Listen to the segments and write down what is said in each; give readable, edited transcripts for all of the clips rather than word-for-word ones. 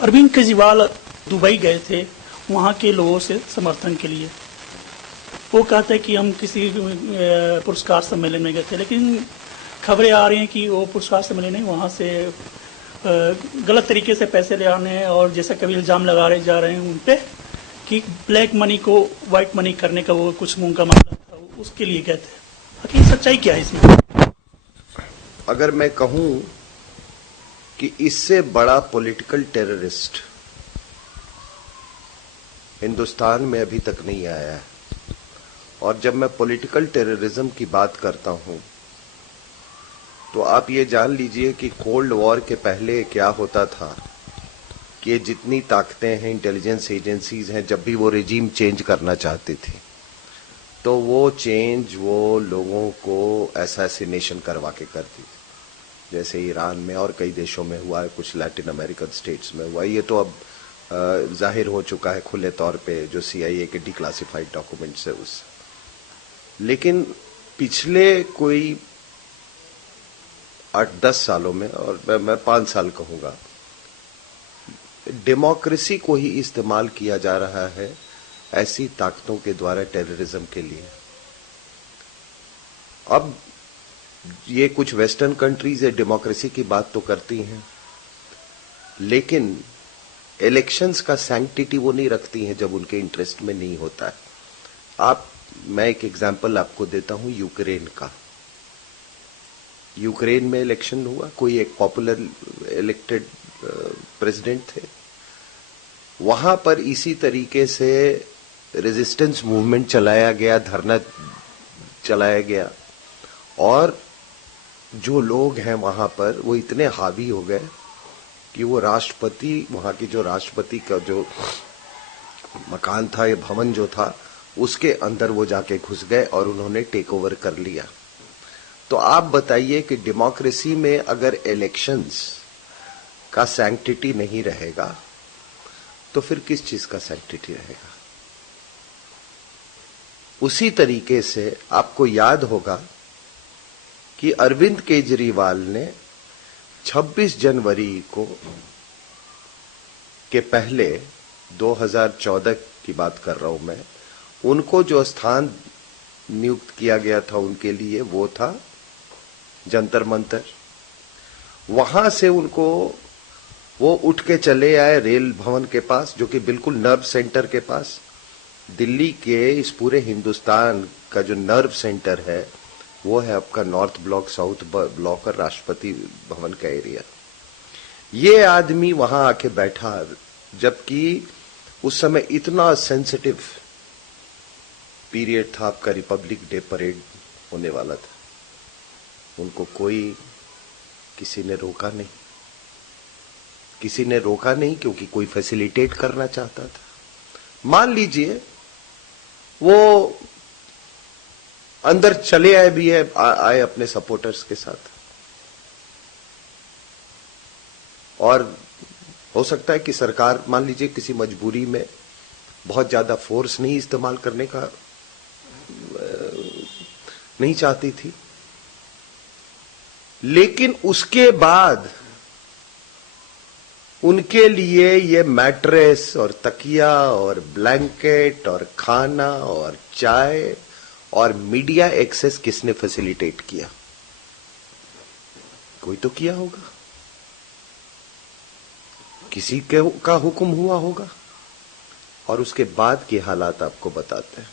Arvind Kejriwal Dubai गए थे वहाँ के लोगों से समर्थन के लिए। वो कहते हैं कि हम किसी पुरस्कार सम्मेलन में गए थे, लेकिन खबरें आ रही हैं कि वो पुरस्कार सम्मेलन नहीं, वहाँ से गलत तरीके से पैसे ले आने और जैसा कभी इल्ज़ाम लगा रहे जा रहे हैं उन पे कि ब्लैक मनी को वाइट मनी करने का वो कुछ मुंह का मामला था, उसके लिए गए थे। हकीकत सच्चाई क्या है इसमें? अगर मैं कहूं कि इससे बड़ा पॉलिटिकल टेररिस्ट हिंदुस्तान में अभी तक नहीं आया है, और जब मैं पॉलिटिकल टेररिज्म की बात करता हूं तो आप ये जान लीजिए कि कोल्ड वॉर के पहले क्या होता था कि जितनी ताकतें हैं, इंटेलिजेंस एजेंसीज हैं, जब भी वो रिजीम चेंज करना चाहती थी तो वो चेंज वो लोगों को असैसिनेशन करवा के करती थी। जैसे ईरान में और कई देशों में हुआ है, कुछ लैटिन अमेरिकन स्टेट्स में हुआ है। ये तो अब जाहिर हो चुका है खुले तौर पे जो CIA के डिक्लासिफाइड डॉक्यूमेंट्स है उस। लेकिन पिछले कोई 8-10 सालों में, और मैं 5 साल कहूंगा, डेमोक्रेसी को ही इस्तेमाल किया जा रहा है ऐसी ताकतों के द्वारा टेररिज्म के लिए। अब ये कुछ वेस्टर्न कंट्रीज है डेमोक्रेसी की बात तो करती हैं, लेकिन इलेक्शंस का सैंक्टिटी वो नहीं रखती हैं जब उनके इंटरेस्ट में नहीं होता है। मैं एक एग्जांपल आपको देता हूं यूक्रेन का। यूक्रेन में इलेक्शन हुआ, कोई एक पॉपुलर इलेक्टेड प्रेसिडेंट थे। वहां पर इसी तरीके से रेजिस्टेंस मूवमेंट चलाया गया, धरना चलाया गया, और जो लोग हैं वहां पर वो इतने हावी हो गए कि वो राष्ट्रपति, वहां की जो राष्ट्रपति का जो मकान था, ये भवन जो था, उसके अंदर वो जाके घुस गए और उन्होंने टेक ओवर कर लिया। तो आप बताइए कि डेमोक्रेसी में अगर इलेक्शंस का सैंक्टिटी नहीं रहेगा तो फिर किस चीज का सैंक्टिटी रहेगा? उसी तरीके से आपको याद होगा कि अरविंद केजरीवाल ने 26 जनवरी को के पहले 2014 की बात कर रहा हूं मैं, उनको जो स्थान नियुक्त किया गया था उनके लिए वो था जंतर मंतर। वहां से उनको वो उठ के चले आए रेल भवन के पास, जो कि बिल्कुल नर्व सेंटर के पास। दिल्ली के इस पूरे हिंदुस्तान का जो नर्व सेंटर है वो है आपका नॉर्थ ब्लॉक, साउथ ब्लॉक और राष्ट्रपति भवन का एरिया। ये आदमी वहां आके बैठा, जबकि उस समय इतना सेंसिटिव पीरियड था, आपका रिपब्लिक डे परेड होने वाला था। उनको किसी ने रोका नहीं, किसी ने रोका नहीं, क्योंकि कोई फैसिलिटेट करना चाहता था। मान लीजिए वो अंदर चले आए भी है, आए अपने सपोर्टर्स के साथ, और हो सकता है कि सरकार मान लीजिए किसी मजबूरी में बहुत ज्यादा फोर्स नहीं इस्तेमाल करने का नहीं चाहती थी, लेकिन उसके बाद उनके लिए ये मैट्रेस और तकिया और ब्लैंकेट और खाना और चाय और मीडिया एक्सेस किसने फैसिलिटेट किया? कोई तो किया होगा, किसी का हुक्म हुआ होगा। और उसके बाद के हालात आपको बताते हैं।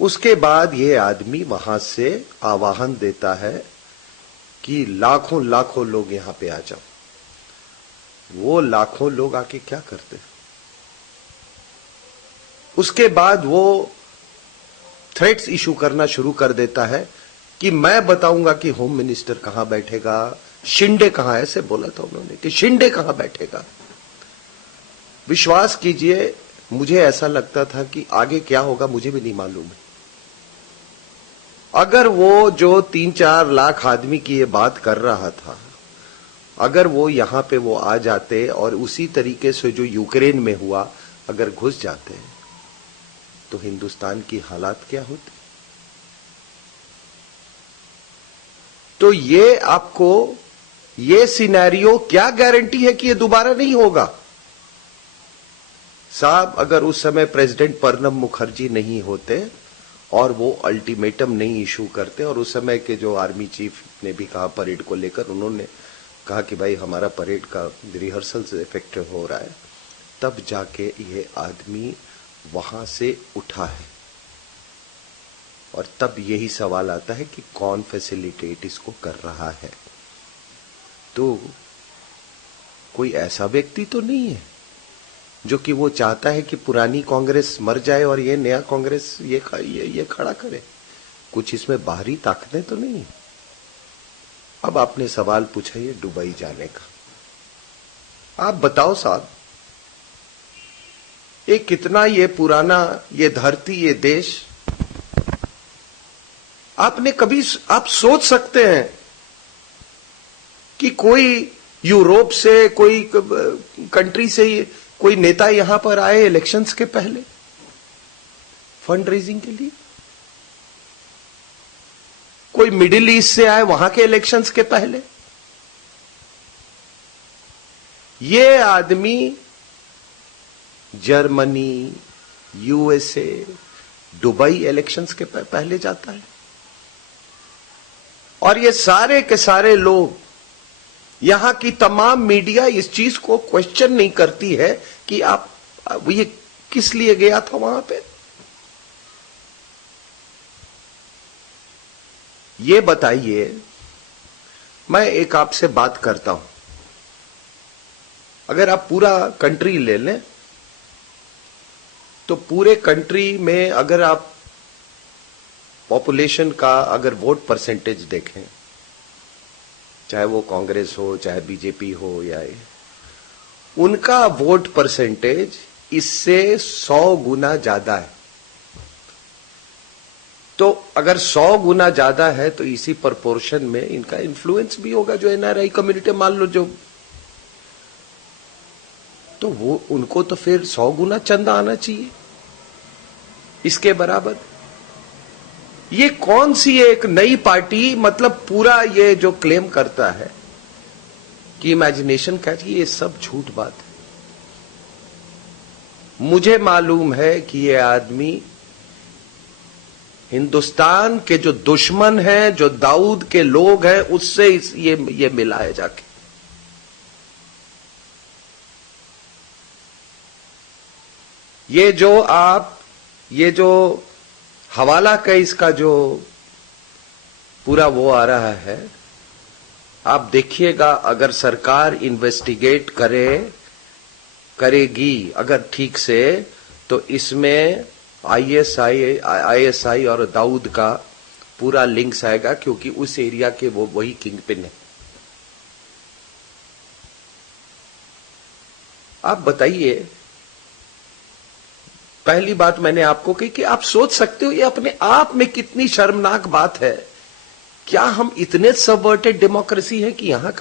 उसके बाद ये आदमी वहां से आह्वान देता है कि लाखों लाखों लोग यहां पे आ जाओ। वो लाखों लोग आके क्या करते? उसके बाद वो थ्रेट्स इशू करना शुरू कर देता है कि मैं बताऊंगा कि होम मिनिस्टर कहां बैठेगा, शिंदे कहां है, ऐसे बोला था उन्होंने कि शिंदे कहां बैठेगा। विश्वास कीजिए, मुझे ऐसा लगता था कि आगे क्या होगा मुझे भी नहीं मालूम है। अगर वो जो 3-4 लाख आदमी की ये बात कर रहा था, अगर वो यहां पे वो आ जाते और उसी तरीके से जो यूक्रेन में हुआ अगर घुस जाते तो हिंदुस्तान की हालात क्या होती? तो ये आपको ये सिनेरियो क्या गारंटी है कि ये दोबारा नहीं होगा? साहब, अगर उस समय प्रेसिडेंट प्रणब मुखर्जी नहीं होते और वो अल्टीमेटम नहीं इशू करते, और उस समय के जो आर्मी चीफ ने भी कहा परेड को लेकर, उन्होंने कहा कि भाई हमारा परेड का रिहर्सल से इफेक्टिव हो रहा है, तब जाके ये आदमी वहां से उठा है। और तब यही सवाल आता है कि कौन फैसिलिटेट इसको कर रहा है। तो कोई ऐसा व्यक्ति तो नहीं है जो कि वो चाहता है कि पुरानी कांग्रेस मर जाए और ये नया कांग्रेस ये खड़ा करे। कुछ इसमें बाहरी ताकतें तो नहीं। अब आपने सवाल पूछा ये दुबई जाने का। आप बताओ साहब, ये कितना ये पुराना, ये धरती, ये देश, आपने कभी आप सोच सकते हैं कि कोई यूरोप से, कोई कंट्री से कोई नेता यहां पर आए इलेक्शंस के पहले फंड रेजिंग के लिए? कोई मिडिल ईस्ट से आए वहां के इलेक्शंस के पहले? ये आदमी जर्मनी, यूएसए, दुबई इलेक्शंस के पहले जाता है। और ये सारे के सारे लोग, यहां की तमाम मीडिया इस चीज को क्वेश्चन नहीं करती है कि आप ये किस लिए गया था वहां पे। ये बताइए, मैं एक आपसे बात करता हूं, अगर आप पूरा कंट्री ले लें तो पूरे कंट्री में अगर आप पॉपुलेशन का अगर वोट परसेंटेज देखें, चाहे वो कांग्रेस हो, चाहे बीजेपी हो, या उनका वोट परसेंटेज इससे 100 गुना ज्यादा है। तो अगर 100 गुना ज्यादा है तो इसी प्रोपोर्शन में इनका इन्फ्लुएंस भी होगा। जो एनआरआई कम्युनिटी, मान लो जो, तो वो उनको तो फिर 100 गुना चंदा आना चाहिए इसके बराबर। ये कौन सी एक नई पार्टी, मतलब पूरा ये जो क्लेम करता है कि इमेजिनेशन क्या चाहिए, ये सब झूठ बात है। मुझे मालूम है कि ये आदमी हिंदुस्तान के जो दुश्मन हैं, जो दाऊद के लोग हैं, उससे ये मिला है जाके। ये जो हवाला का इसका जो पूरा वो आ रहा है, आप देखिएगा, अगर सरकार इन्वेस्टिगेट करेगी अगर ठीक से, तो इसमें आईएसआई और दाऊद का पूरा लिंक्स आएगा, क्योंकि उस एरिया के वो वही किंग पिन है। आप बताइए, पहली बात मैंने आपको कही कि आप सोच सकते हो ये अपने आप में कितनी शर्मनाक बात है। क्या हम इतने सबवर्टेड डेमोक्रेसी है कि यहां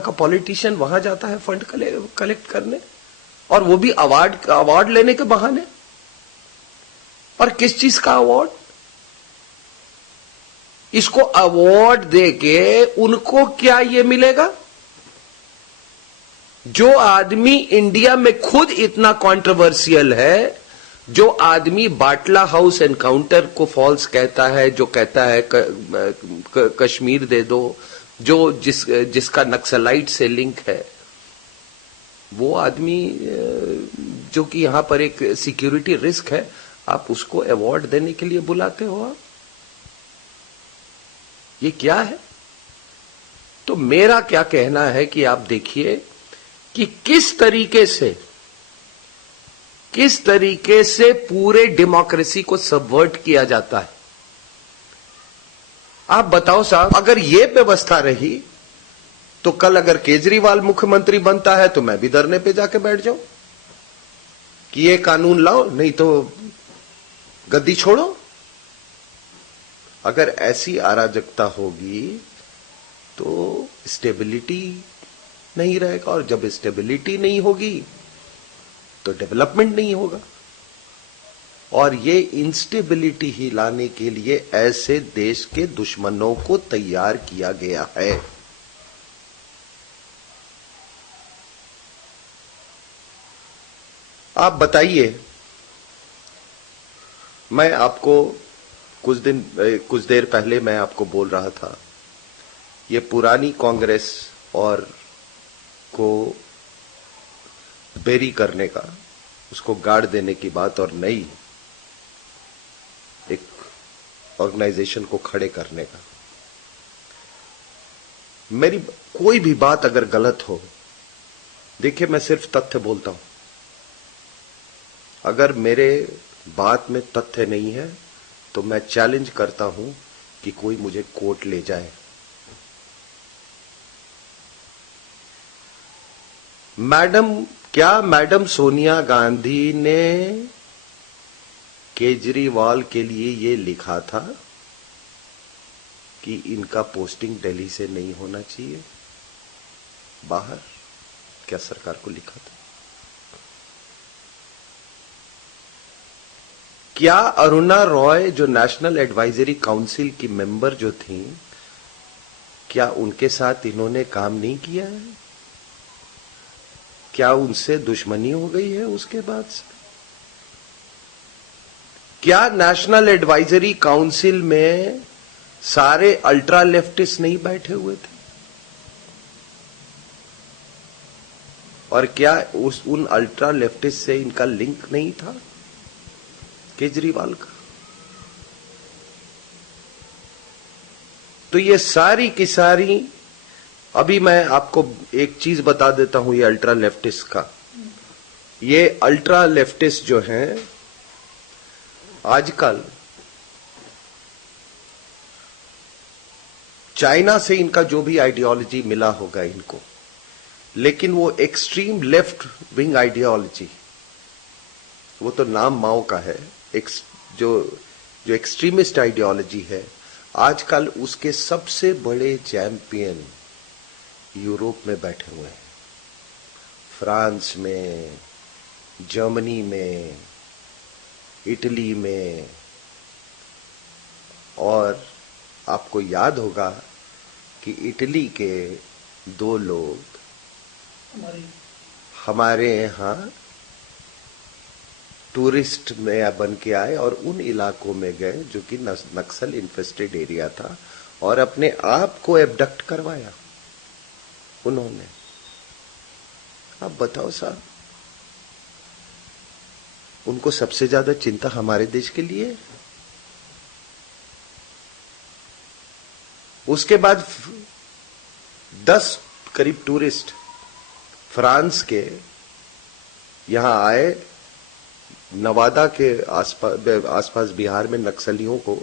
का पॉलिटिशियन वहां जाता है फंड कलेक्ट करने, और वो भी अवार्ड लेने के बहाने। और किस चीज का अवार्ड? इसको अवार्ड देके उनको क्या ये मिलेगा? जो आदमी इंडिया में खुद इतना कंट्रोवर्शियल है, जो आदमी बाटला हाउस एनकाउंटर को फॉल्स कहता है, जो कहता है कश्मीर दे दो, जिसका नक्सलाइट से लिंक है, वो आदमी जो कि यहां पर एक सिक्योरिटी रिस्क है, आप उसको अवार्ड देने के लिए बुलाते हो? आप ये क्या है? तो मेरा क्या कहना है कि आप देखिए कि किस तरीके से पूरे डेमोक्रेसी को सबवर्ट किया जाता है। आप बताओ साहब, अगर ये व्यवस्था रही तो कल अगर केजरीवाल मुख्यमंत्री बनता है तो मैं भी धरने पे जाके बैठ जाऊं कि ये कानून लाओ, नहीं तो गद्दी छोड़ो। अगर ऐसी अराजकता होगी तो स्टेबिलिटी नहीं रहेगा, और जब स्टेबिलिटी नहीं होगी तो डेवलपमेंट नहीं होगा। और ये इंस्टेबिलिटी ही लाने के लिए ऐसे देश के दुश्मनों को तैयार किया गया है। आप बताइए, मैं आपको कुछ देर पहले मैं आपको बोल रहा था, ये पुरानी कांग्रेस और को बेरी करने का, उसको गाड़ देने की बात और नई एक ऑर्गेनाइजेशन को खड़े करने का। मेरी कोई भी बात अगर गलत हो, देखिए मैं सिर्फ तथ्य बोलता हूं। अगर मेरे बात में तथ्य नहीं है तो मैं चैलेंज करता हूं कि कोई मुझे कोर्ट ले जाए। क्या मैडम सोनिया गांधी ने केजरीवाल के लिए ये लिखा था कि इनका पोस्टिंग दिल्ली से नहीं होना चाहिए बाहर? क्या सरकार को लिखा था? क्या अरुणा रॉय जो नेशनल एडवाइजरी काउंसिल की मेंबर जो थी, क्या उनके साथ इन्होंने काम नहीं किया है? क्या उनसे दुश्मनी हो गई है उसके बाद से? क्या नेशनल एडवाइजरी काउंसिल में सारे अल्ट्रा लेफ्टिस्ट नहीं बैठे हुए थे? और क्या उन अल्ट्रा लेफ्टिस्ट से इनका लिंक नहीं था केजरीवाल का? तो ये सारी की सारी, अभी मैं आपको एक चीज बता देता हूं ये अल्ट्रा लेफ्टिस्ट का। ये अल्ट्रा लेफ्टिस्ट जो हैं आजकल चाइना से इनका जो भी आइडियोलॉजी मिला होगा इनको, लेकिन वो एक्सट्रीम लेफ्ट विंग आइडियोलॉजी, वो तो नाम माओ का है, जो एक्सट्रीमिस्ट आइडियोलॉजी है, आजकल उसके सबसे बड़े चैंपियन यूरोप में बैठे हुए हैं, फ्रांस में, जर्मनी में, इटली में। और आपको याद होगा कि इटली के 2 लोग हमारे यहां टूरिस्ट में बन के आए और उन इलाकों में गए जो कि नक्सल इन्फेस्टेड एरिया था, और अपने आप को एबडक्ट करवाया उन्होंने। आप बताओ साहब, उनको सबसे ज्यादा चिंता हमारे देश के लिए। उसके बाद 10 करीब टूरिस्ट फ्रांस के यहां आए, नवादा के आसपास बिहार में नक्सलियों को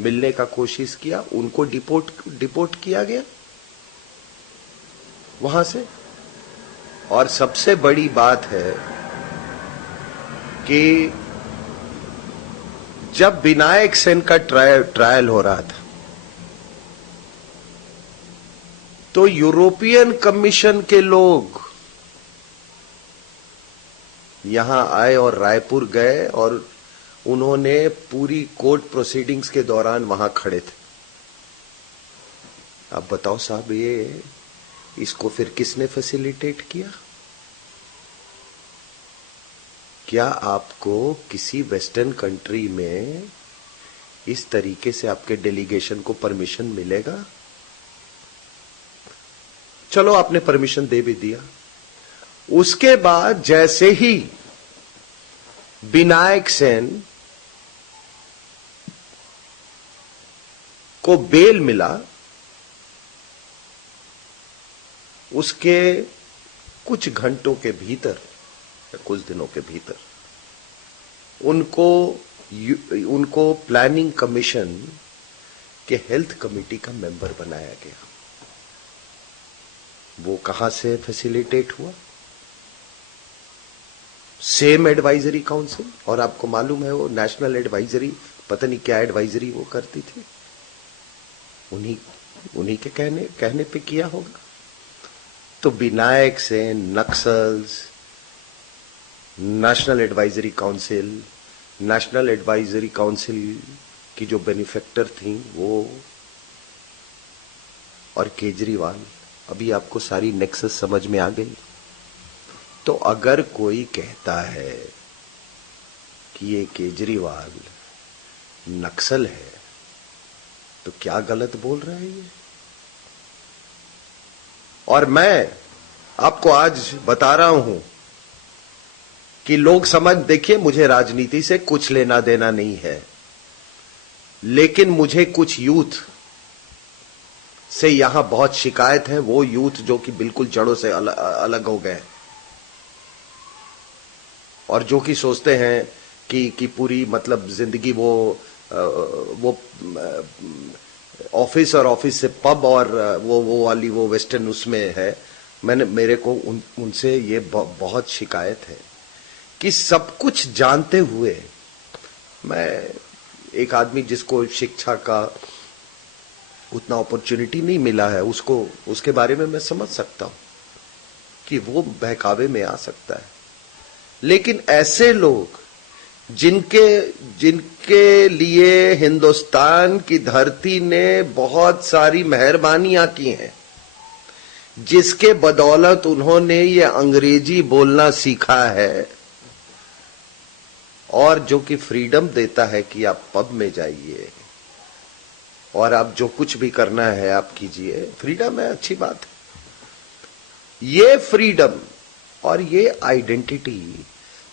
मिलने का कोशिश किया, उनको डिपोर्ट किया गया वहां से। और सबसे बड़ी बात है कि जब विनायक सेन का ट्रायल हो रहा था तो यूरोपियन कमीशन के लोग यहां आए और रायपुर गए और उन्होंने पूरी कोर्ट प्रोसीडिंग्स के दौरान वहां खड़े थे। अब बताओ साहब, ये इसको फिर किसने फैसिलिटेट किया? क्या आपको किसी वेस्टर्न कंट्री में इस तरीके से आपके डेलीगेशन को परमिशन मिलेगा? चलो, आपने परमिशन दे भी दिया। उसके बाद जैसे ही विनायक सेन को बेल मिला, उसके कुछ घंटों के भीतर या कुछ दिनों के भीतर उनको प्लानिंग कमीशन के हेल्थ कमेटी का मेंबर बनाया गया। वो कहां से फैसिलिटेट हुआ? Same advisory council. और आपको मालूम है वो नेशनल एडवाइजरी, पता नहीं क्या एडवाइजरी वो करती थी, उन्हीं के कहने पे किया होगा। तो Vinayak Sen, Naxals, national advisory council, national advisory council की जो बेनिफेक्टर थी वो और केजरीवाल, अभी आपको सारी नेक्सस समझ में आ गई। तो अगर कोई कहता है कि ये केजरीवाल नक्सल है तो क्या गलत बोल रहा है ये? और मैं आपको आज बता रहा हूं कि लोग समझ, देखिए मुझे राजनीति से कुछ लेना देना नहीं है, लेकिन मुझे कुछ यूथ से यहां बहुत शिकायत है, वो यूथ जो कि बिल्कुल जड़ों से अलग हो गए और जो कि सोचते हैं कि पूरी मतलब जिंदगी वो ऑफिस और ऑफिस से पब और वो वाली वो वेस्टर्न उसमें है। मेरे को उनसे ये बहुत शिकायत है कि सब कुछ जानते हुए, मैं एक आदमी जिसको शिक्षा का उतना अपॉर्चुनिटी नहीं मिला है, उसके बारे में मैं समझ सकता हूं कि वो बहकावे में आ सकता है, लेकिन ऐसे लोग जिनके लिए हिंदुस्तान की धरती ने बहुत सारी मेहरबानियां की हैं, जिसके बदौलत उन्होंने ये अंग्रेजी बोलना सीखा है और जो कि फ्रीडम देता है कि आप पब में जाइए और आप जो कुछ भी करना है आप कीजिए, फ्रीडम है, अच्छी बात है। ये फ्रीडम और ये आइडेंटिटी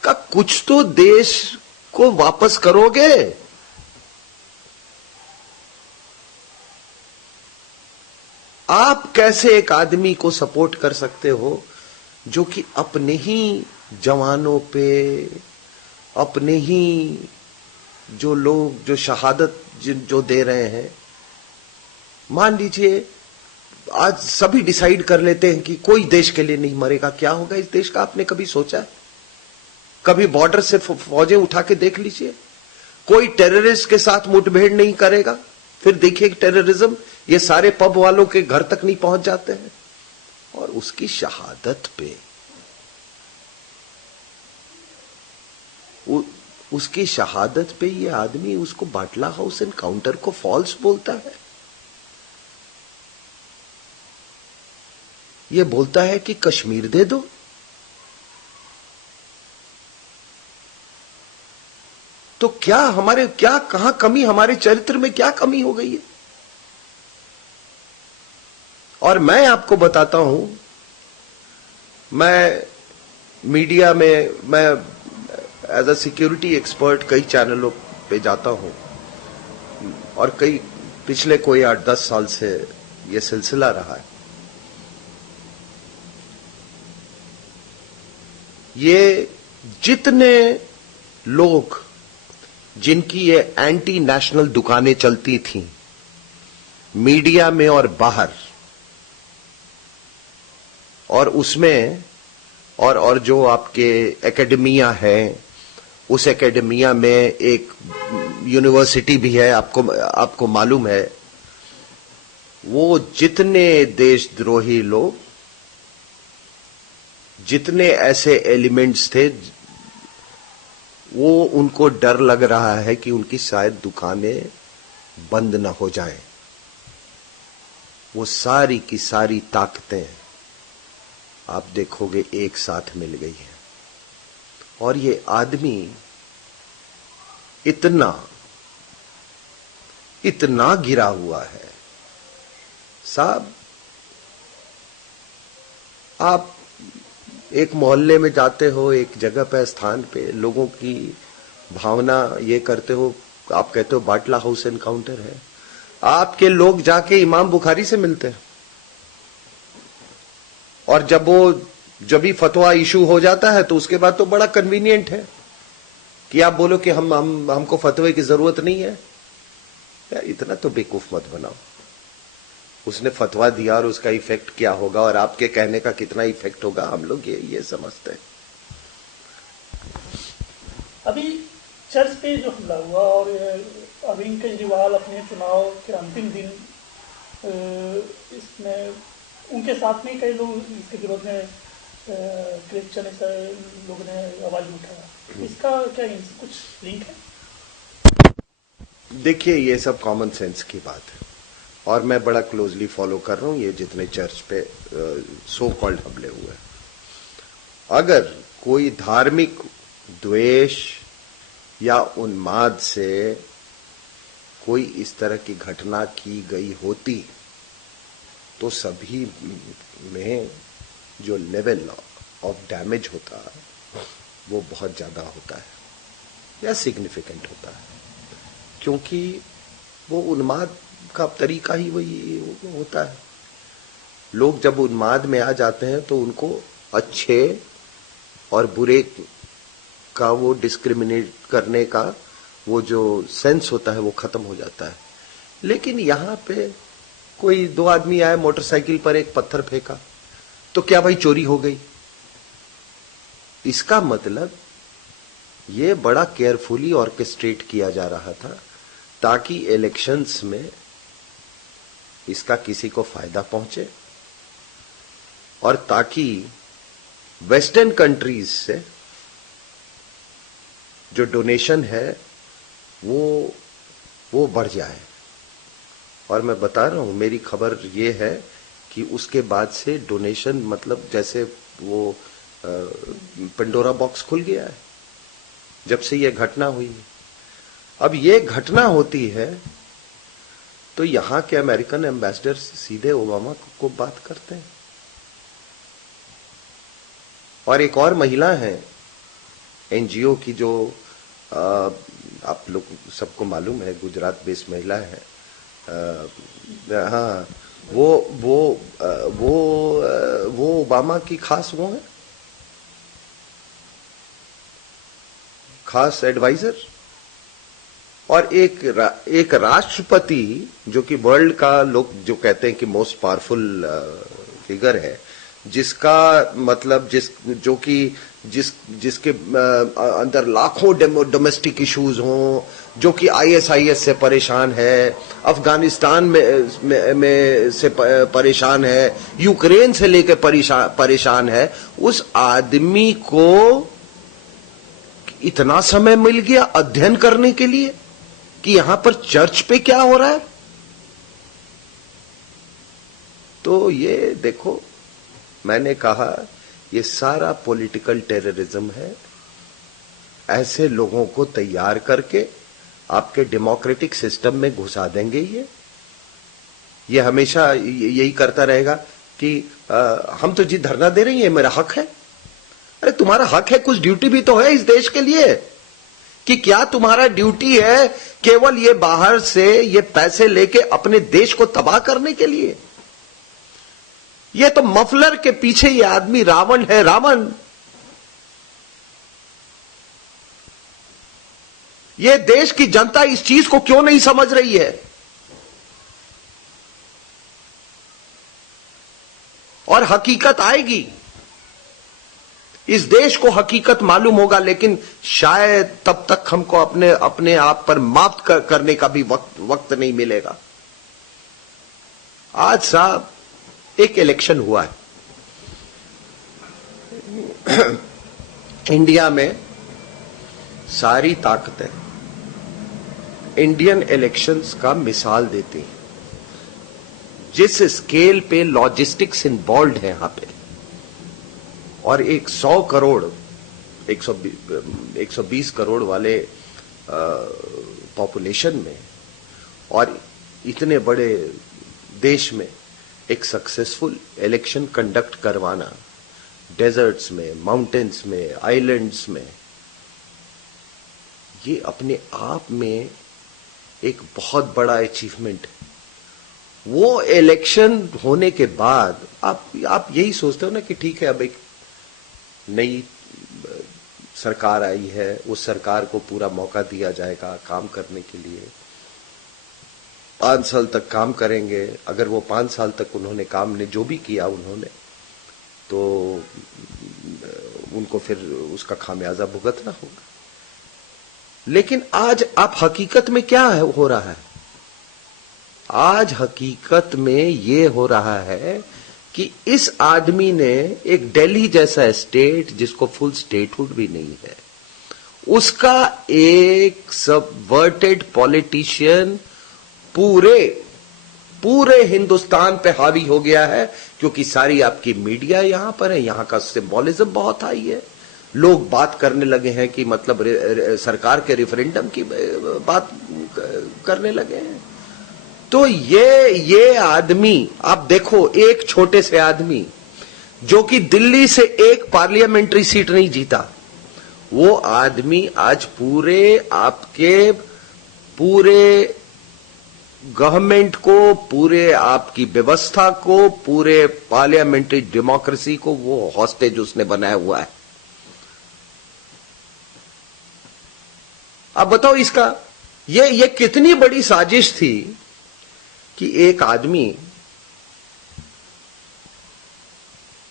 का कुछ तो देश को वापस करोगे। आप कैसे एक आदमी को सपोर्ट कर सकते हो जो कि अपने ही जवानों पे, अपने ही जो लोग जो शहादत जो दे रहे हैं, मान लीजिए आज सभी डिसाइड कर लेते हैं कि कोई देश के लिए नहीं मरेगा, क्या होगा इस देश का? आपने कभी सोचा? कभी बॉर्डर से फौजें उठा के देख लीजिए, कोई टेररिस्ट के साथ मुठभेड़ नहीं करेगा, फिर देखिए टेररिज्म ये सारे पब वालों के घर तक नहीं पहुंच जाते हैं। और उसकी शहादत पे, उसकी शहादत पे ये आदमी उसको बाटला हाउस एनकाउंटर को फॉल्स बोलता है। ये बोलता है कि कश्मीर दे दो। तो क्या कहां कमी, हमारे चरित्र में क्या कमी हो गई है? और मैं आपको बताता हूं, मैं मीडिया में, मैं एज अ सिक्योरिटी एक्सपर्ट कई चैनलों पे जाता हूं और कई पिछले कोई 8-10 साल से यह सिलसिला रहा है। ये जितने लोग जिनकी ये एंटी नेशनल दुकानें चलती थीं मीडिया में और बाहर, और उसमें और जो आपके एकेडमिया है, उस एकेडमिया में एक यूनिवर्सिटी भी है, आपको मालूम है, वो जितने देशद्रोही लोग, जितने ऐसे एलिमेंट्स थे, वो उनको डर लग रहा है कि उनकी शायद दुकानें बंद न हो जाएं। वो सारी की सारी ताकतें आप देखोगे एक साथ मिल गई है और ये आदमी इतना गिरा हुआ है। साहब, आप एक मोहल्ले में जाते हो, एक जगह पे, स्थान पे, लोगों की भावना ये करते हो, आप कहते हो बाटला हाउस एनकाउंटर है, आपके लोग जाके इमाम बुखारी से मिलते हैं और जब भी फतवा इशू हो जाता है तो उसके बाद तो बड़ा कन्वीनियंट है कि आप बोलो कि हमको फतवे की जरूरत नहीं है। यार इतना तो बेवकूफ मत बनाओ। उसने फतवा दिया और उसका इफेक्ट क्या होगा और आपके कहने का कितना इफेक्ट होगा, हम लोग ये समझते हैं। अभी चर्च पे जो हमला हुआ और अरविंद केजरीवाल अपने चुनाव के अंतिम दिन इसमें उनके साथ में कई लोग इसके विरोध में क्रिश्चियन ऐसा लोगों ने आवाज उठाया, इसका क्या कुछ लिंक है? देखिए, ये सब कॉमन सेंस की बात है और मैं बड़ा क्लोजली फॉलो कर रहा हूं ये जितने चर्च पे सो कॉल्ड हमले हुए। अगर कोई धार्मिक द्वेष या उन्माद से कोई इस तरह की घटना की गई होती तो सभी में जो लेवल ऑफ डैमेज होता है वो बहुत ज्यादा होता है या सिग्निफिकेंट होता है, क्योंकि वो उन्माद का तरीका ही वही होता है। लोग जब उन्माद में आ जाते हैं तो उनको अच्छे और बुरे का वो डिस्क्रिमिनेट करने का वो जो सेंस होता है वो खत्म हो जाता है। लेकिन यहां पे कोई दो आदमी आए, मोटरसाइकिल पर एक पत्थर फेंका, तो क्या भाई चोरी हो गई? इसका मतलब ये बड़ा केयरफुली ऑर्केस्ट्रेट किया जा रहा था ताकि इलेक्शंस में इसका किसी को फायदा पहुंचे और ताकि वेस्टर्न कंट्रीज से जो डोनेशन है वो बढ़ जाए। और मैं बता रहा हूं, मेरी खबर ये है कि उसके बाद से डोनेशन, मतलब जैसे वो पंडोरा बॉक्स खुल गया है जब से ये घटना हुई है। अब ये घटना होती है तो यहां के अमेरिकन एम्बेसडर सीधे ओबामा को बात करते हैं। और एक और महिला है एनजीओ की जो आप लोग सबको मालूम है, गुजरात बेस्ड महिला है। हाँ, वो ओबामा की खास वो है, खास एडवाइजर। और एक राष्ट्रपति जो कि वर्ल्ड का लोग जो कहते हैं कि मोस्ट पावरफुल फिगर है, जिसका मतलब जिसके अंदर लाखों डोमेस्टिक इश्यूज हों, जो कि आईएसआईएस से परेशान है, अफगानिस्तान में से परेशान है, यूक्रेन से लेकर परेशान है, उस आदमी को इतना समय मिल गया अध्ययन करने के लिए कि यहां पर चर्च पे क्या हो रहा है। तो ये देखो, मैंने कहा ये सारा पॉलिटिकल टेररिज्म है। ऐसे लोगों को तैयार करके आपके डेमोक्रेटिक सिस्टम में घुसा देंगे। ये हमेशा यही करता रहेगा कि हम तो जी धरना दे रही है, मेरा हक है। अरे तुम्हारा हक है, कुछ ड्यूटी भी तो है इस देश के लिए। कि क्या तुम्हारा ड्यूटी है केवल ये बाहर से ये पैसे लेके अपने देश को तबाह करने के लिए? ये तो मफलर के पीछे ये आदमी रावण है, रावण। ये देश की जनता इस चीज को क्यों नहीं समझ रही है? और हकीकत आएगी, इस देश को हकीकत मालूम होगा, लेकिन शायद तब तक हमको अपने आप पर माफ करने का भी वक्त नहीं मिलेगा। आज साहब एक इलेक्शन हुआ है इंडिया में। सारी ताकतें इंडियन इलेक्शंस का मिसाल देती हैं। जिस स्केल पे लॉजिस्टिक्स इन्वॉल्व है यहां पे, और 100 करोड़ 120 करोड़ वाले पॉपुलेशन में और इतने बड़े देश में एक सक्सेसफुल इलेक्शन कंडक्ट करवाना, डेजर्ट्स में, माउंटेन्स में, आइलैंड्स में, ये अपने आप में एक बहुत बड़ा अचीवमेंट है। वो इलेक्शन होने के बाद आप यही सोचते हो ना कि ठीक है, अब एक नई सरकार आई है, उस सरकार को पूरा मौका दिया जाएगा काम करने के लिए। 5 साल तक काम करेंगे। अगर वो 5 साल तक उन्होंने काम ने जो भी किया उन्होंने, तो उनको फिर उसका खामियाजा भुगतना होगा। लेकिन आज आप हकीकत में क्या हो रहा है? आज हकीकत में ये हो रहा है कि इस आदमी ने एक दिल्ली जैसा स्टेट, जिसको फुल स्टेटहुड भी नहीं है, उसका एक सबवर्टेड पॉलिटिशियन पूरे हिंदुस्तान पे हावी हो गया है, क्योंकि सारी आपकी मीडिया यहां पर है, यहां का सिंबॉलिज्म बहुत हाई है। लोग बात करने लगे हैं कि मतलब सरकार के रेफरेंडम की बात करने लगे हैं। तो ये आदमी, आप देखो, एक छोटे से आदमी जो कि दिल्ली से एक पार्लियामेंट्री सीट नहीं जीता, वो आदमी आज पूरे गवर्नमेंट को, पूरे आपकी व्यवस्था को, पूरे पार्लियामेंट्री डेमोक्रेसी को वो हॉस्टेज उसने बनाया हुआ है। अब बताओ इसका ये कितनी बड़ी साजिश थी कि एक आदमी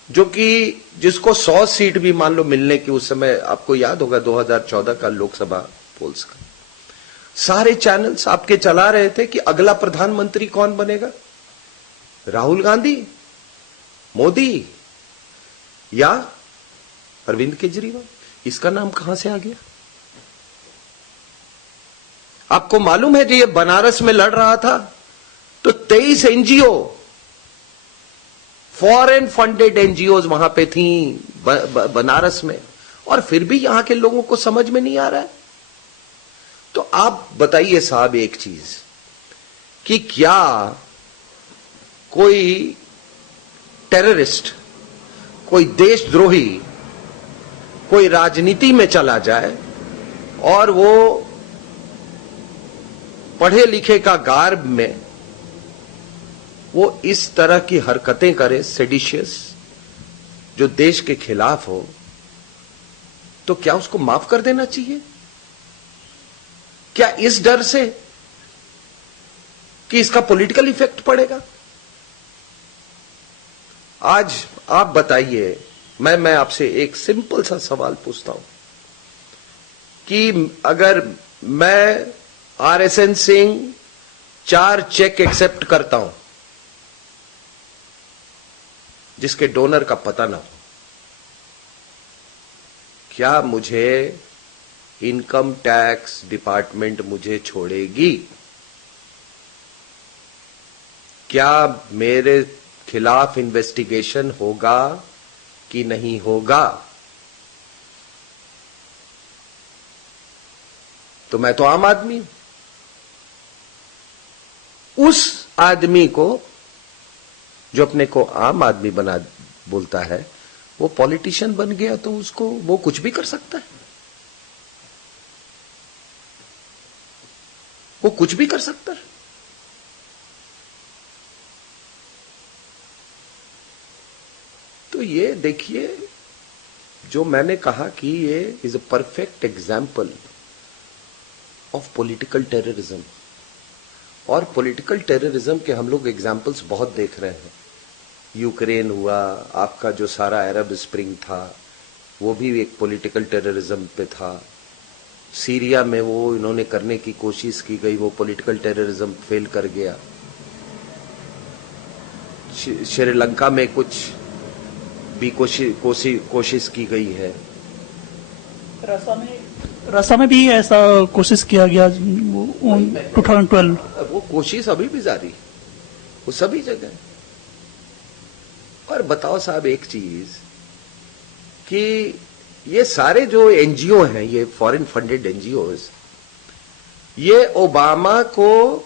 जो कि जिसको 100 सीट भी मान लो मिलने की, उस समय आपको याद होगा 2014 का लोकसभा पोल्स का, सारे चैनल्स आपके चला रहे थे कि अगला प्रधानमंत्री कौन बनेगा, राहुल गांधी, मोदी या अरविंद केजरीवाल। इसका नाम कहां से आ गया? आपको मालूम है, जो ये बनारस में लड़ रहा था तो 23 एनजीओ, फॉरेन फंडेड एनजीओ वहां पे थी बनारस में, और फिर भी यहां के लोगों को समझ में नहीं आ रहा है। तो आप बताइए साहब एक चीज, कि क्या कोई टेररिस्ट, कोई देशद्रोही, कोई राजनीति में चला जाए और वो पढ़े लिखे का गार्ब में वो इस तरह की हरकतें करे, सेडिशियस, जो देश के खिलाफ हो, तो क्या उसको माफ कर देना चाहिए? क्या इस डर से कि इसका पॉलिटिकल इफेक्ट पड़ेगा? आज आप बताइए, मैं आपसे एक सिंपल सा सवाल पूछता हूं कि अगर मैं RSN सिंह 4 चेक एक्सेप्ट करता हूं जिसके डोनर का पता ना हो, क्या मुझे इनकम टैक्स डिपार्टमेंट मुझे छोड़ेगी? क्या मेरे खिलाफ इन्वेस्टिगेशन होगा कि नहीं होगा? तो मैं तो आम आदमी हूं। उस आदमी को, जो अपने को आम आदमी बना बोलता है, वो पॉलिटिशियन बन गया तो उसको वो कुछ भी कर सकता है, वो कुछ भी कर सकता है। तो ये देखिए, जो मैंने कहा कि ये is a perfect example of political terrorism. और पॉलिटिकल टेररिज्म के हम लोग एग्जाम्पल्स बहुत देख रहे हैं। यूक्रेन हुआ, आपका जो सारा अरब स्प्रिंग था वो भी एक पॉलिटिकल टेररिज्म पे था। सीरिया में वो इन्होंने करने की कोशिश की गई, वो पॉलिटिकल टेररिज्म फेल कर गया। श्रीलंका में कुछ भी कोशिश की गई है। रसा में भी ऐसा कोशिश किया गया 2012। वो कोशिश अभी भी जारी, वो सभी जगह। और बताओ साहब एक चीज, कि ये सारे जो एनजीओ हैं, ये फॉरेन फंडेड एनजीओज, ये ओबामा को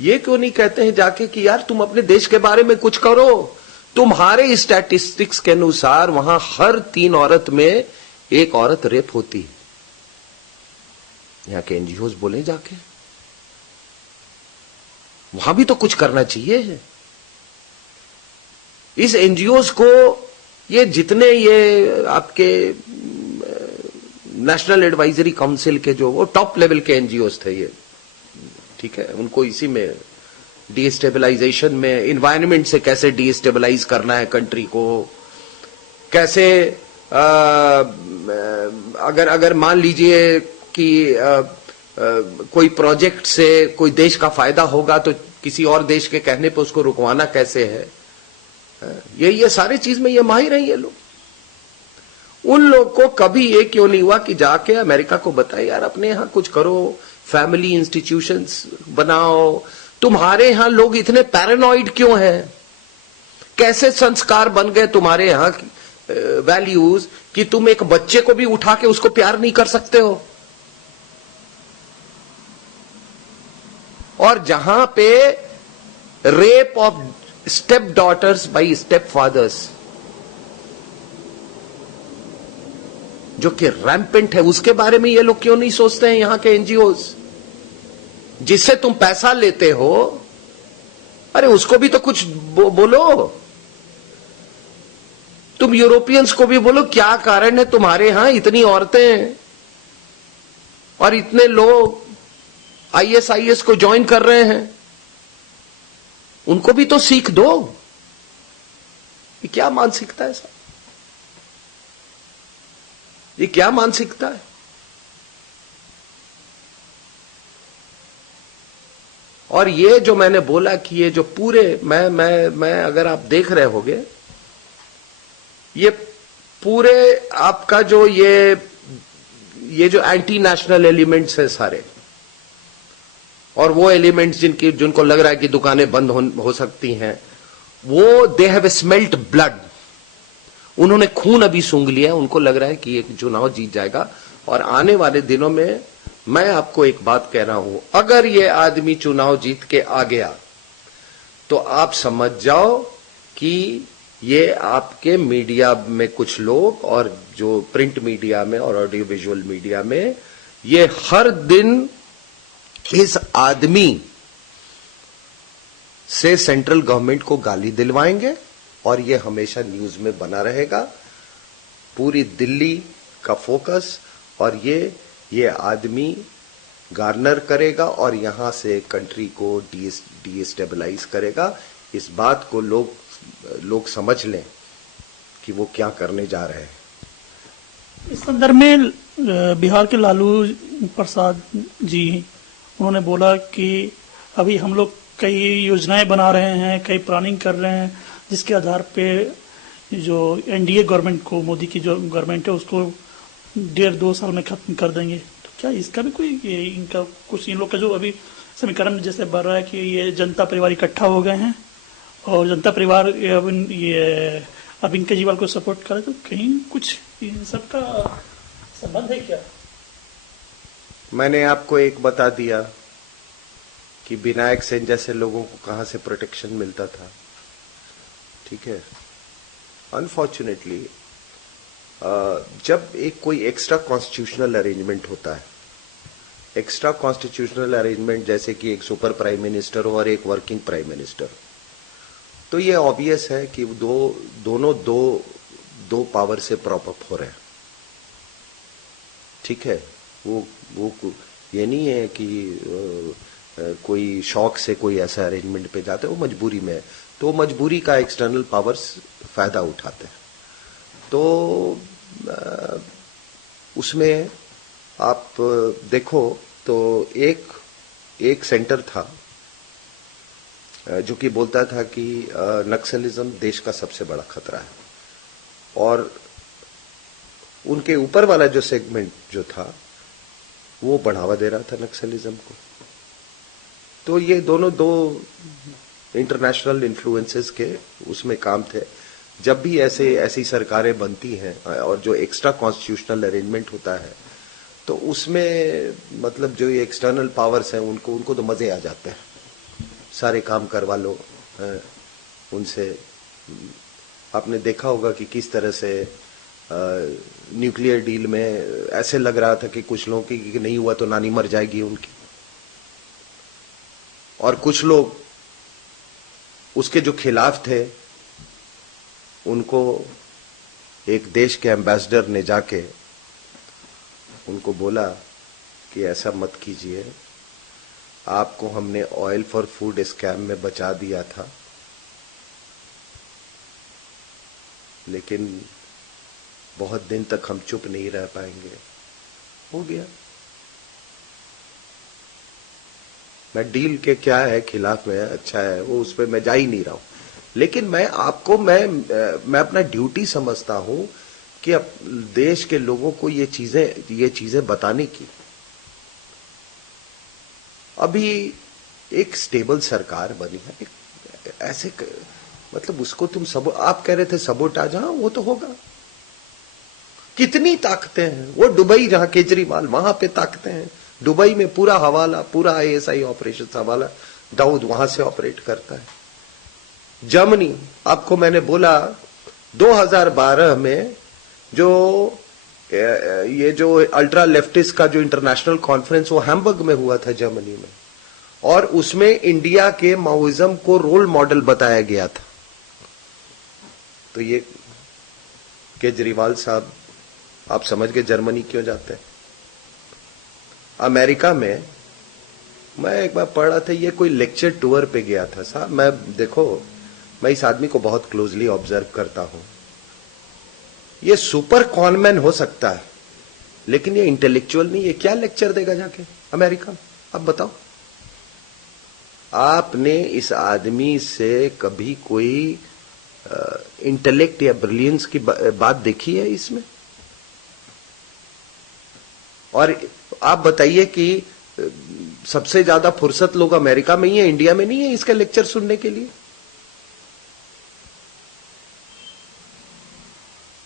ये क्यों नहीं कहते हैं जाके कि यार तुम अपने देश के बारे में कुछ करो? तुम्हारे स्टैटिस्टिक्स के अनुसार वहां हर 3 औरत में 1 औरत रेप होती है। यहां के एनजीओज बोले जाके, वहां भी तो कुछ करना चाहिए। इस एनजीओज को, ये जितने ये आपके नेशनल एडवाइजरी काउंसिल के जो वो टॉप लेवल के एनजीओज थे, ये ठीक है, उनको इसी में डीस्टेबलाइजेशन में, इन्वायरमेंट से कैसे डीस्टेबलाइज करना है कंट्री को, कैसे अगर मान लीजिए कि कोई प्रोजेक्ट से कोई देश का फायदा होगा तो किसी और देश के कहने पे उसको रुकवाना कैसे है, ये सारे चीज में ये माहिर हैं ये लोग। उन लोग को कभी ये क्यों नहीं हुआ कि जाके अमेरिका को बताए यार अपने यहां कुछ करो, फैमिली इंस्टीट्यूशंस बनाओ। तुम्हारे यहां लोग इतने पैरानॉइड क्यों हैं? कैसे संस्कार बन गए तुम्हारे यहां वैल्यूज कि तुम एक बच्चे को भी उठा के उसको प्यार नहीं कर सकते हो? और जहां पे rape of stepdaughters by stepfathers जो कि रैम्पेंट है, उसके बारे में ये लोग क्यों नहीं सोचते हैं यहां के एनजीओज? जिससे तुम पैसा लेते हो, अरे उसको भी तो कुछ बोलो। तुम यूरोपियंस को भी बोलो क्या कारण है तुम्हारे यहां इतनी औरतें और इतने लोग आईएसआईएस को ज्वाइन कर रहे हैं, उनको भी तो सीख दो। ये क्या मानसिकता है सर? ये क्या मानसिकता है? और ये जो मैंने बोला कि ये जो पूरे मैं अगर आप देख रहे होगे, ये पूरे आपका जो ये जो एंटी नेशनल एलिमेंट्स है सारे, और वो एलिमेंट्स जिनको लग रहा है कि दुकानें बंद हो सकती हैं, वो दे हैव स्मेल्ट ब्लड। उन्होंने खून अभी सूंघ लिया है, उनको लग रहा है कि ये चुनाव जीत जाएगा। और आने वाले दिनों में मैं आपको एक बात कह रहा हूं, अगर ये आदमी चुनाव जीत के आ गया तो आप समझ जाओ कि ये आपके मीडिया में कुछ लोग और जो प्रिंट मीडिया में और ऑडियो विजुअल मीडिया में ये हर दिन इस आदमी से सेंट्रल गवर्नमेंट को गाली दिलवाएंगे और ये हमेशा न्यूज में बना रहेगा। पूरी दिल्ली का फोकस और ये आदमी गार्नर करेगा और यहां से कंट्री को डीस्टेबलाइज करेगा। इस बात को लोग समझ लें कि वो क्या करने जा रहे हैं। इस संदर्भ में बिहार के लालू प्रसाद जी उन्होंने बोला कि अभी हम लोग कई योजनाएं बना रहे हैं, कई प्लानिंग कर रहे हैं, जिसके आधार पे जो एनडीए गवर्नमेंट को, मोदी की जो गवर्नमेंट है, उसको 1.5-2 साल में खत्म कर देंगे। तो क्या इसका भी कोई इनका कुछ, इन लोग का जो अभी समीकरण जैसे बढ़ रहा है कि ये जनता परिवार इकट्ठा हो गए हैं और जनता परिवार अब इनके केजरीवाल को सपोर्ट करे, तो कहीं कुछ इन सबका संबंध है क्या? मैंने आपको एक बता दिया कि विनायक सेन जैसे लोगों को कहां से प्रोटेक्शन मिलता था। ठीक है, अनफॉर्चुनेटली जब एक कोई एक्स्ट्रा कॉन्स्टिट्यूशनल अरेंजमेंट होता है, एक्स्ट्रा कॉन्स्टिट्यूशनल अरेंजमेंट जैसे कि एक सुपर प्राइम मिनिस्टर हो और एक वर्किंग प्राइम मिनिस्टर, तो ये ऑब्वियस है कि दोनों दो पावर से प्रॉप अप हो रहे हैं। ठीक है, वो ये नहीं है कि कोई शौक से कोई ऐसा अरेंजमेंट पे जाते हैं, वो मजबूरी में है, तो मजबूरी का एक्सटर्नल पावर्स फायदा उठाते हैं। तो उसमें आप देखो तो एक सेंटर था जो कि बोलता था कि नक्सलिज्म देश का सबसे बड़ा खतरा है, और उनके ऊपर वाला जो सेगमेंट जो था वो बढ़ावा दे रहा था नक्सलिज्म को। तो ये दोनों दो इंटरनेशनल इन्फ्लुएंसेस के उसमें काम थे। जब भी ऐसी सरकारें बनती हैं और जो एक्स्ट्रा कॉन्स्टिट्यूशनल अरेंजमेंट होता है, तो उसमें मतलब जो ये एक्सटर्नल पावर्स हैं उनको तो मजे आ जाते हैं, सारे काम करवा लो उनसे। आपने देखा होगा कि किस तरह से न्यूक्लियर डील में ऐसे लग रहा था कि कुछ लोगों की कि नहीं हुआ तो नानी मर जाएगी उनकी, और कुछ लोग उसके जो खिलाफ थे उनको एक देश के एम्बेसडर ने जाके उनको बोला कि ऐसा मत कीजिए, आपको हमने ऑयल फॉर फूड स्कैम में बचा दिया था, लेकिन बहुत दिन तक हम चुप नहीं रह पाएंगे। हो गया। मैं डील के क्या है खिलाफ में अच्छा है वो उस पर मैं जा ही नहीं रहा हूं, लेकिन मैं अपना ड्यूटी समझता हूं कि अब देश के लोगों को ये चीजें बताने की। अभी एक स्टेबल सरकार बनी है, ऐसे मतलब उसको तुम सब आप कह रहे थे सबोटाज, हाँ वो तो होगा। कितनी ताकतें हैं, वो दुबई जहां केजरीवाल वहां पे ताकतें हैं, दुबई में पूरा हवाला, पूरा आईएसआई ऑपरेशन हवाला दाऊद वहां से ऑपरेट करता है। जर्मनी, आपको मैंने बोला 2012 में जो ये जो अल्ट्रा लेफ्टिस्ट का जो इंटरनेशनल कॉन्फ्रेंस वो हैम्बर्ग में हुआ था जर्मनी में, और उसमें इंडिया के माओइज्म को रोल मॉडल बताया गया था। तो ये केजरीवाल साहब, आप समझ गए जर्मनी क्यों जाते हैं। अमेरिका में मैं एक बार पढ़ रहा था, ये कोई लेक्चर टूर पे गया था साहब। मैं इस आदमी को बहुत क्लोजली ऑब्जर्व करता हूं। ये सुपर कॉनमैन हो सकता है लेकिन ये इंटेलेक्चुअल नहीं है। क्या लेक्चर देगा जाके अमेरिका में, आप बताओ। आपने इस आदमी से कभी कोई इंटेलेक्ट या ब्रिलियंस की बात देखी है इसमें? और आप बताइए कि सबसे ज्यादा फुर्सत लोग अमेरिका में ही है, इंडिया में नहीं है इसका लेक्चर सुनने के लिए।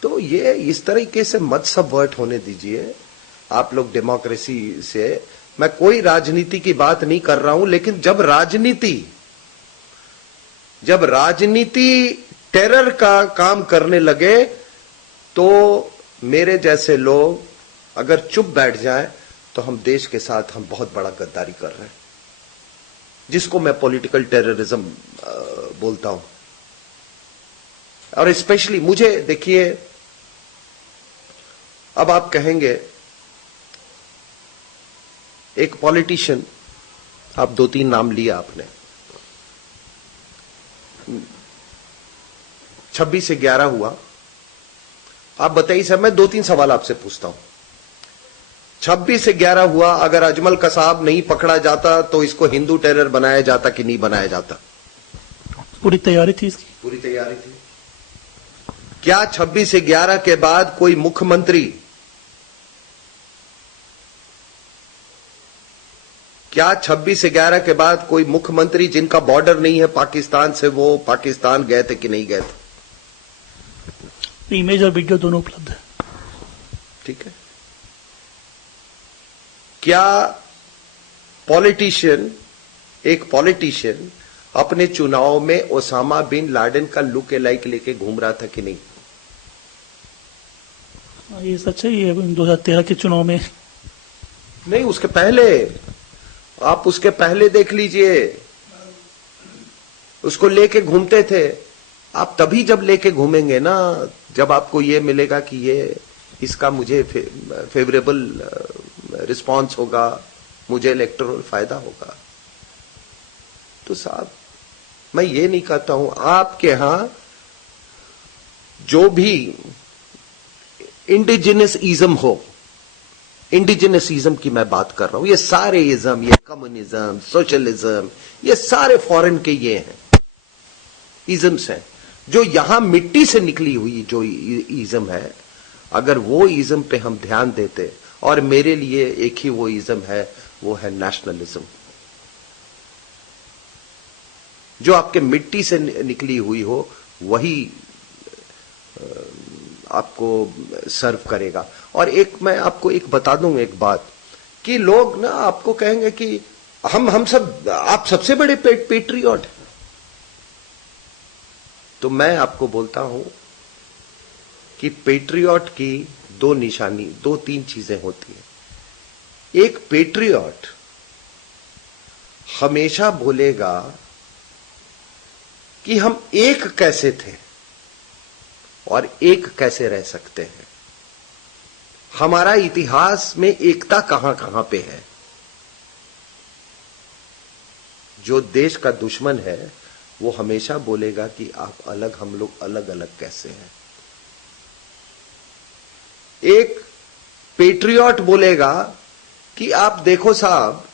तो ये इस तरीके से मत सबवर्ट होने दीजिए आप लोग डेमोक्रेसी से। मैं कोई राजनीति की बात नहीं कर रहा हूं, लेकिन जब राजनीति टेरर का काम करने लगे तो मेरे जैसे लोग अगर चुप बैठ जाएं तो हम देश के साथ हम बहुत बड़ा गद्दारी कर रहे हैं, जिसको मैं पॉलिटिकल टेररिज्म बोलता हूं। और स्पेशली मुझे देखिए, अब आप कहेंगे एक पॉलिटिशियन, आप 2-3 नाम लिया आपने, 26 से 11 हुआ। आप बताइए सर, मैं 2-3 सवाल आपसे पूछता हूं। 26 से 11 हुआ, अगर अजमल कसाब नहीं पकड़ा जाता तो इसको हिंदू टेरर बनाया जाता कि नहीं बनाया जाता? पूरी तैयारी थी इसकी, पूरी तैयारी थी। क्या 26 से 11 के बाद कोई मुख्यमंत्री, क्या 26 से 11 के बाद कोई मुख्यमंत्री जिनका बॉर्डर नहीं है पाकिस्तान से, वो पाकिस्तान गए थे कि नहीं गए थे? इमेज और वीडियो दोनों उपलब्ध है। ठीक है। क्या एक पॉलिटिशियन अपने चुनाव में ओसामा बिन लादेन का लुक लाइक लेके घूम रहा था कि नहीं? ये सच है। ये 2013 के चुनाव में नहीं, उसके पहले, आप उसके पहले देख लीजिए, उसको लेके घूमते थे। आप तभी जब लेके घूमेंगे ना जब आपको ये मिलेगा कि ये इसका मुझे फेवरेबल रिस्पांस होगा, मुझे इलेक्टोरल फायदा होगा। तो साहब, मैं ये नहीं कहता हूं आपके यहां जो भी इंडिजिनस इज्म हो, इंडिजिनस इज्म की मैं बात कर रहा हूं। ये सारे इज्म, ये कम्युनिज्म, सोशलिज्म, ये सारे फॉरेन के ये हैं इज्म्स हैं, जो यहां मिट्टी से निकली हुई जो इज्म है। अगर वो इज्म पे हम ध्यान देते, और मेरे लिए एक ही वो इज्म है, वो है नेशनलिज्म, जो आपके मिट्टी से निकली हुई हो वही आपको सर्व करेगा। और एक मैं आपको एक बता दूं एक बात, कि लोग ना आपको कहेंगे कि हम सब, आप सबसे बड़े पेट्रियट हैं। तो मैं आपको बोलता हूं कि पेट्रियट की 2-3 चीजें होती हैं। एक पेट्रियट हमेशा बोलेगा कि हम एक कैसे थे और एक कैसे रह सकते हैं, हमारा इतिहास में एकता कहां कहां पे है। जो देश का दुश्मन है वो हमेशा बोलेगा कि आप अलग, हम लोग अलग अलग कैसे हैं। एक पेट्रियट बोलेगा कि आप देखो साहब,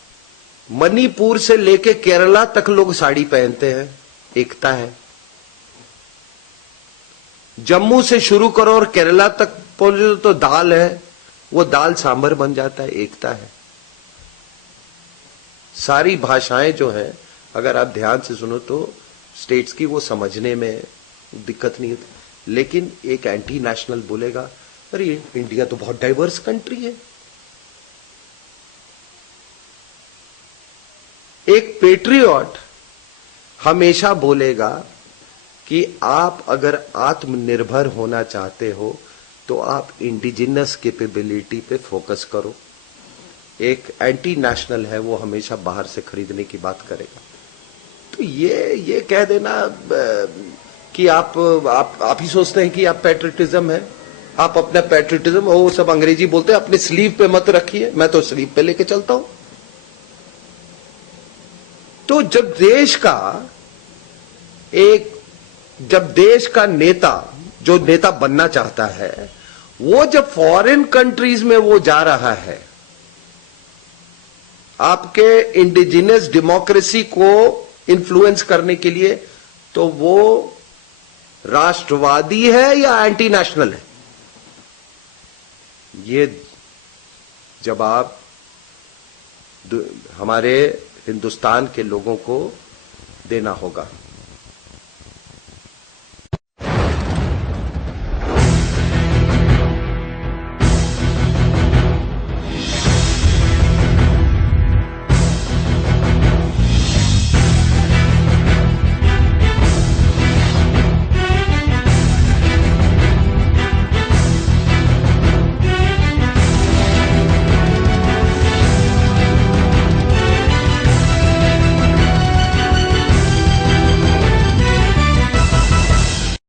मणिपुर से लेके केरला तक लोग साड़ी पहनते हैं, एकता है। जम्मू से शुरू करो और केरला तक पहुंचो तो दाल है, वो दाल सांभर बन जाता है, एकता है। सारी भाषाएं जो हैं, अगर आप ध्यान से सुनो तो स्टेट्स की वो समझने में दिक्कत नहीं होती। लेकिन एक एंटी नेशनल बोलेगा, अरे इंडिया तो बहुत डाइवर्स कंट्री है। एक पेट्रियट हमेशा बोलेगा कि आप अगर आत्मनिर्भर होना चाहते हो तो आप इंडिजिनस कैपेबिलिटी पे फोकस करो। एक एंटी नेशनल है, वो हमेशा बाहर से खरीदने की बात करेगा। तो ये कह देना कि आप ही सोचते हैं कि आप पैट्रियटिज्म है, आप अपना पैट्रियटिज्म, वो सब अंग्रेजी बोलते हैं, अपने स्लीव पे मत रखिए, मैं तो स्लीव पे लेके चलता हूं। तो जब देश का नेता, जो नेता बनना चाहता है, वो जब फॉरेन कंट्रीज में वो जा रहा है आपके इंडिजिनस डेमोक्रेसी को इन्फ्लुएंस करने के लिए, तो वो राष्ट्रवादी है या एंटी नेशनल है? ये जवाब हमारे हिंदुस्तान के लोगों को देना होगा।